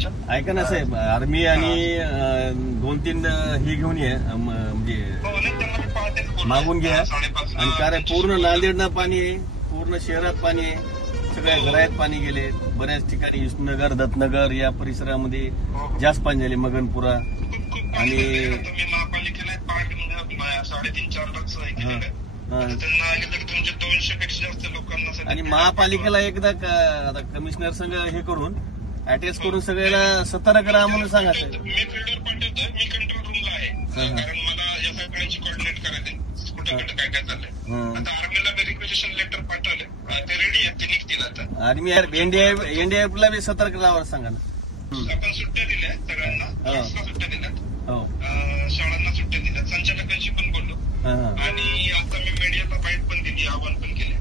याच्यात? ऐका ना साहेब, आर्मी आणि 2-3 हे घेऊन ये, म्हणजे हो नाही, त्यांना मी पहाटेच बोललोय. मागून घ्या. 5:30 आणि काय रे, पूर्ण नांदेडना पाणी आहे, पूर्ण शहरात पाणी आहे, सगळ्या घरात पाणी गेले. बऱ्याच ठिकाणी विष्णुनगर, दत्तनगर या परिसरामध्ये जास्त पाणी झाले, मगनपुरा. खूप आणि मी महापालिकेला पहाटे म्हणजे 3.5-4 लाख हे केलेलं आहे. आता त्यांना गेलं तुमच्या 200 पेक्षा जास्त लोकांना. आणि महापालिकेला एकदा आता कमिशनर संघ हे करून अटॅच करून सगळ्याला सतर्क राहा म्हणून सांगा. मी फील्डवर पाठवतोय, मी कंट्रोल रूमला आहे, कारण मला या सगळ्यांची कोऑर्डिनेट करायचे कुठे कुठे काय काय चाललंय. आता आर्मीला मी रिक्वेशन लेटर पाठवले, ते रेडी आहेत, ते निघतील आता. आर्मी एनडीआयएफला बी सतर्क राहावं सांगा. आपण सुट्ट्या दिल्या सगळ्यांना, क्लासला सुट्ट्या दिल्यात, हो, शाळांना सुट्ट्या दिल्यात, संचालकांशी पण बोललो. आणि आता मी मीडियाला बाईट पण दिली, आवाहन पण केले.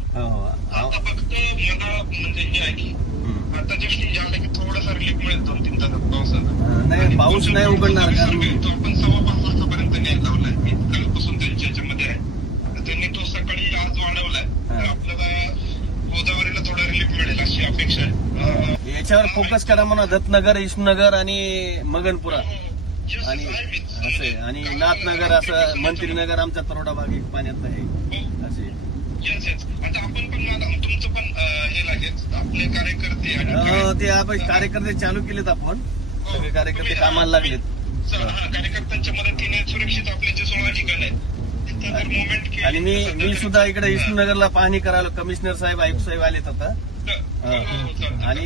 आता फक्त मला म्हणजे हे आहे की आता जस्ट झालं की थोडासा रिलीफ मिळेल 2-3 तासात पावसाचा. नाही, पाऊस नाही उघडणार कारण तो आपण 5:15 वाजतापर्यंत न्यायला लावलाय. मी कालपासून त्यांच्या ह्याच्यामध्ये आहे, तर त्यांनी तो सकाळी आज वाढवलाय, तर आपल्याला गोदावरीला थोडा रिलीफ मिळेल अशी अपेक्षा आहे. याच्यावर फोकस करा म्हणा, दत्तनगर, विष्णुनगर आणि मगनपुरा आणि असे, आणि नाथनगर, असं मंत्रीनगर, आमचा तरोडा भाग एक पाण्यात आहे असे. Yes yes. आता आपण पण तुमचं पण हे लागेल, आपले कार्यकर्ते आणि ते आपण कार्यकर्ते चालू केलेत, आपण सगळे कार्यकर्ते कामाला लागलेत. कार्यकर्त्यांच्या मदतीने सुरक्षित आपले जे 16 ठिकाण आहेत तिथं जर मुवमेंट आणि मी सुद्धा इकडे विष्णुनगरला पाहणी करायला, कमिशनर साहेब, आयुक्त साहेब आलेत आता. आणि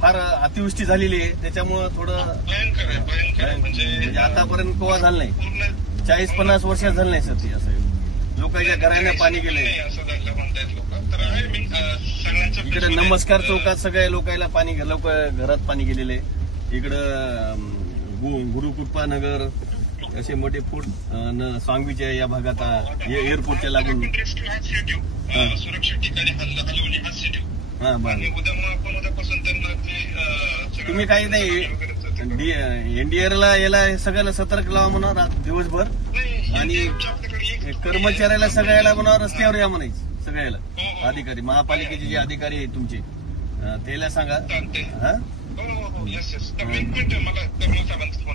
फार अतिवृष्टी झालेली आहे, त्याच्यामुळं थोडं भयंकर आहे, भयंकर आहे. म्हणजे आतापर्यंत कोवा झालं नाही, पूर्ण 40-50 वर्षात झालं नाही सर ते. असं लोकांच्या घराने पाणी गेले. असं झालं म्हणतायत लोक. तर आहे मी सगळ्यांच्या इकडे नमस्कार चौकात सगळ्या लोकांना पाणी, लोक घरात पाणी गेलेले. इकडं गुरुकृपा नगर, असे मोठे फूट सांगवीच्या या भागात, एअरपोर्टच्या लागून सुरक्षित ठिकाणी हलवली हास्य. हा बरं. आपण उद्यापासून त्यांना तुम्ही काही नाही, एनडीआरला याला सगळ्याला सतर्क लावा म्हणा दिवसभर, आणि कर्मचाऱ्याला सगळ्याला म्हणा रस्त्यावर या म्हणायचं, सगळ्याला अधिकारी, महापालिकेचे जे अधिकारी आहेत तुमचे, त्याला सांगा. हो, येस येस. तर एक मिनिट, मला कर्मचाऱ्यांचा फोन